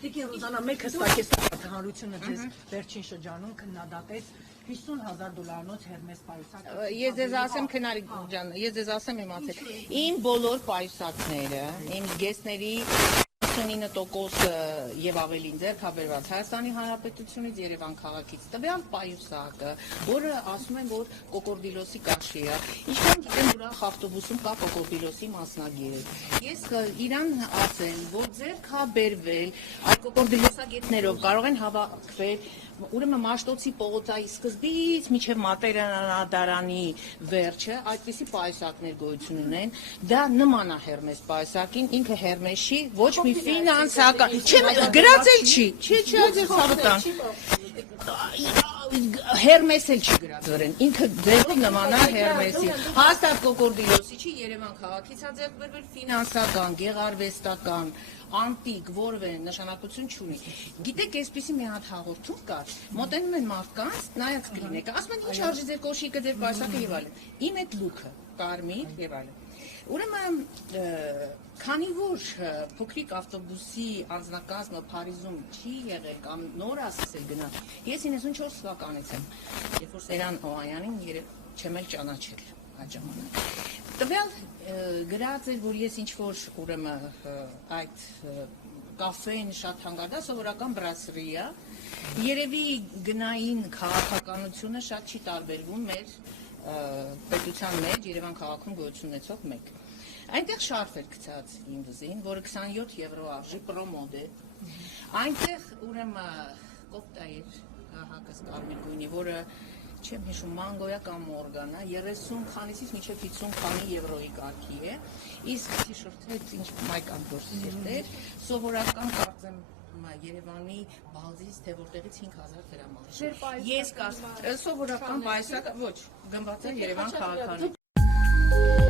Տիկին Ռուզանա, մեկ հստակ է հանրությունը ձեզ վերջին շրջանում քննադատեց $50,000 Հերմես պայուսակ։ Ես ձեզ ասեմ քնարի ջան, ես ձեզ ասեմ իմացեք։ Իմ բոլոր պայուսակները, իմ գեստների 99% եւ ավելին ձեռքաբերված Հայաստանի Հանրապետությունից Երևան քաղաքից տվյալ պայուսակը, որը ասում են, որ կոկորդիլոսի կաշի է, ինչքան գիտեմ ուրախ ավտոբուսում կա կոկորդիլոսի մասնագիր։ Ես իրան ասեմ, որ ձեռքաբերվել այդ կոկորդիլոսագետներով կարող են հավաքվել ուրեմն Մաշտոցի պողոտայի սկզբից մինչև Մատերանադարանի վերջը այդպիսի պայուսակներ գոյություն ունեն, դա նման է Հերմես պայուսակին, ինքը Հերմեսի ոչ մի ֆինանսական, գրածել չի, չի այդպես հավատան։ Հերմես էլ չի գրած վրան, ինքը ձեռով նման է Հերմեսի։ Հաստատ կոկորդիլոսի չի, Երևան քաղաքից է ձեռք բերվել, ֆինանսական, գեղարվեստական, անտիկ, որևէ նշանակություն չունի։ Գիտեք, այսպեսի մի հատ հաղորդում կար, մոտենում են մարդկանց, նայած կլինեք, ասում են ինչ արժի ձեր կոշիկը, ձեր պայուսակը եւ այլն։ Իմ այդ լուքը, կարմիր եւ այլն։ Ուրեմն, քանի որ փոքրիկ ավտոբուսի անձնակազմը Փարիզում չի եղել կամ նոր ասել գնա, ես 94 թվականից եմ, երբ որ Սերան Օայանին չեմ էլ ճանաչել այդ ժամանակ։ Տվյալ գրած էր, որ ես ինչ-որ ուրեմն այդ կաֆեն շատ հանգարդա սովորական բրասերի է, երևի գնային քաղաքականությունը շատ չի տարբերվում մեր պետության մեջ Երևան քաղաքում գոյություն ունեցող մեկ։ Այնտեղ շարֆ էր գցած իմ վզին, որը 27 եվրո արժի, պրոմոդ է։ Այնտեղ ուրեմն կոֆտա էր, հակս կարմիր գույնի, որը չեմ հիշում մանգոյա կամ մորգանա, 30 քանիսից մինչև 50 քանի եվրոյի կարգի է, իսկ թիշորթը ինչ մայք անդորսիրտ էր, սովորական կարծեմ Երևանի բազից, թե որտեղից 5,000 դրամ։ Ես սովորական պայուսակ, ոչ, գնված է Երևան քաղաքանում։